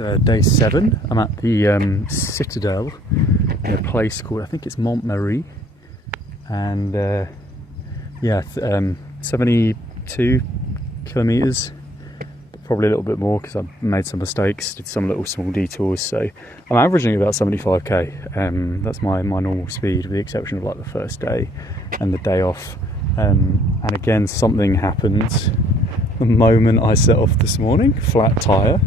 day 7. I'm at the Citadel in a place called, I think it's Montmarie, and yeah, 72 kilometers, probably a little bit more because I've made some mistakes, did some little small detours, so I'm averaging about 75k. That's my normal speed, with the exception of like the first day and the day off. And again, something happened the moment I set off this morning. Flat tyre.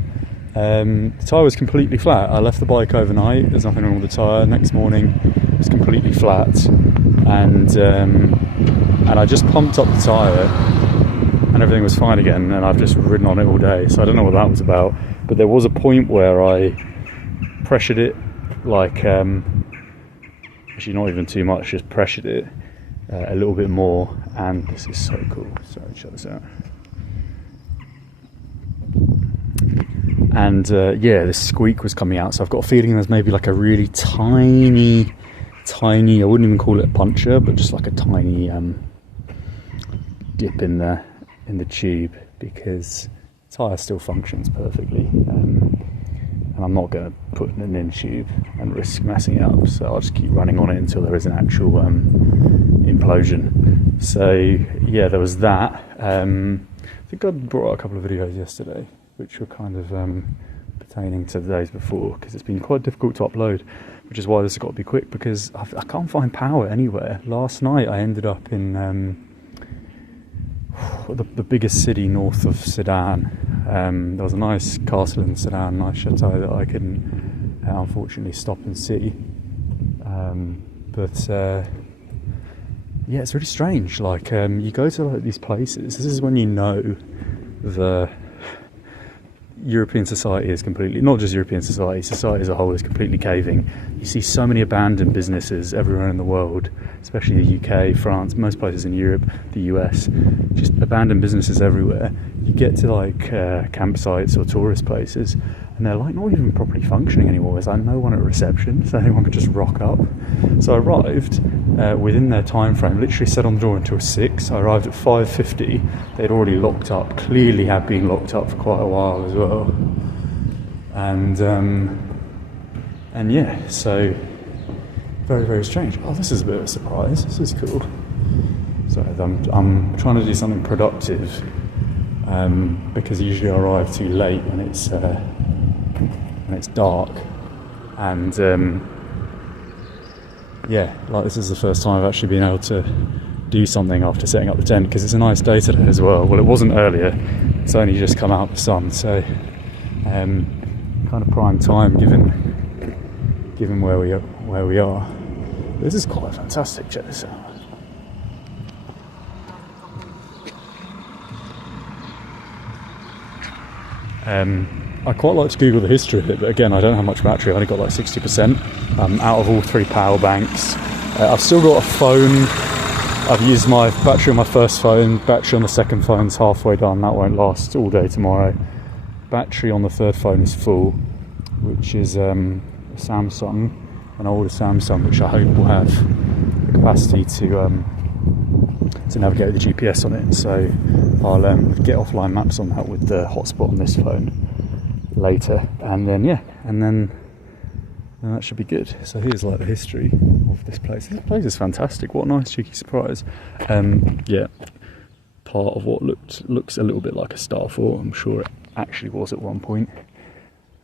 The tyre was completely flat. I left the bike overnight, there's nothing wrong with the tyre. Next morning it was completely flat, and I just pumped up the tyre and everything was fine again, and I've just ridden on it all day, so I don't know what that was about. But there was a point where I pressured it, like actually not even too much, just pressured it a little bit more, and this is so cool. Sorry, check this out. And yeah, this squeak was coming out, so I've got a feeling there's maybe like a really tiny, I wouldn't even call it a puncture, but just like a tiny dip in the tube, because the tyre still functions perfectly, and I'm not going to put in an in tube and risk messing it up, so I'll just keep running on it until there is an actual implosion. So yeah, there was that. I think I brought out a couple of videos yesterday which were kind of pertaining to the days before, because it's been quite difficult to upload, which is why this has got to be quick, because I can't find power anywhere. Last night I ended up in the biggest city north of Sedan. There was a nice castle in Sedan, nice chateau that I couldn't unfortunately stop and see. But yeah, it's really strange. Like you go to like these places, this is when you know the European society is completely, not just European society as a whole is completely caving. You see so many abandoned businesses everywhere in the world, especially the UK, France, most places in Europe, the US, just abandoned businesses everywhere. You get to like campsites or tourist places, and they're like not even properly functioning anymore. There's like no one at reception, so anyone could just rock up. So I arrived within their time frame, literally set on the door until 6. I arrived at 5:50. They'd already locked up, clearly had been locked up for quite a while as well. And yeah, so very, very strange. Oh, this is a bit of a surprise. This is cool. So I'm trying to do something productive, because usually I arrive too late when it's dark, and yeah, like this is the first time I've actually been able to do something after setting up the tent, because it's a nice day today as well. Well, it wasn't earlier, it's only just come out the sun, so kind of prime time given where we are. This is quite fantastic. Check this out. I quite like to Google the history of it, but again, I don't have much battery. I only got like 60% out of all 3 power banks. I've still got a phone. I've used my battery on my first phone. Battery on the second phone's halfway done. That won't last all day tomorrow. Battery on the third phone is full, which is a Samsung, an older Samsung, which I hope will have the capacity to navigate with the GPS on it. So I'll get offline maps on that with the hotspot on this phone later, and then yeah, and then that should be good. So here's like the history of this place. This place is fantastic. What a nice cheeky surprise. Yeah, part of what looks a little bit like a star fort. I'm sure it actually was at one point.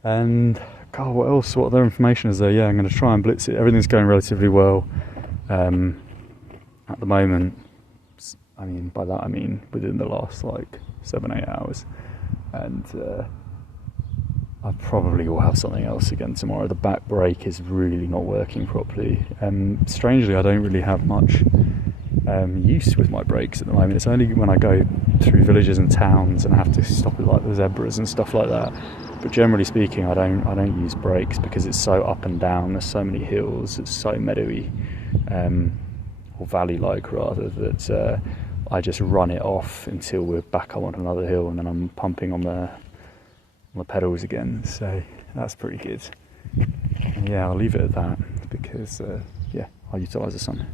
And God, what else? What other information is there? Yeah, I'm going to try and blitz it. Everything's going relatively well at the moment. I mean, by that I mean within the last like 7-8 hours, and I probably will have something else again tomorrow. The back brake is really not working properly, and strangely I don't really have much use with my brakes at the moment. It's only when I go through villages and towns and I have to stop at like the zebras and stuff like that. But generally speaking, I don't use brakes because it's so up and down. There's so many hills. It's so meadowy, or valley-like rather, that I just run it off until we're back up on another hill, and then I'm pumping on the pedals again. So that's pretty good. And yeah, I'll leave it at that, because yeah, I'll utilise the sun.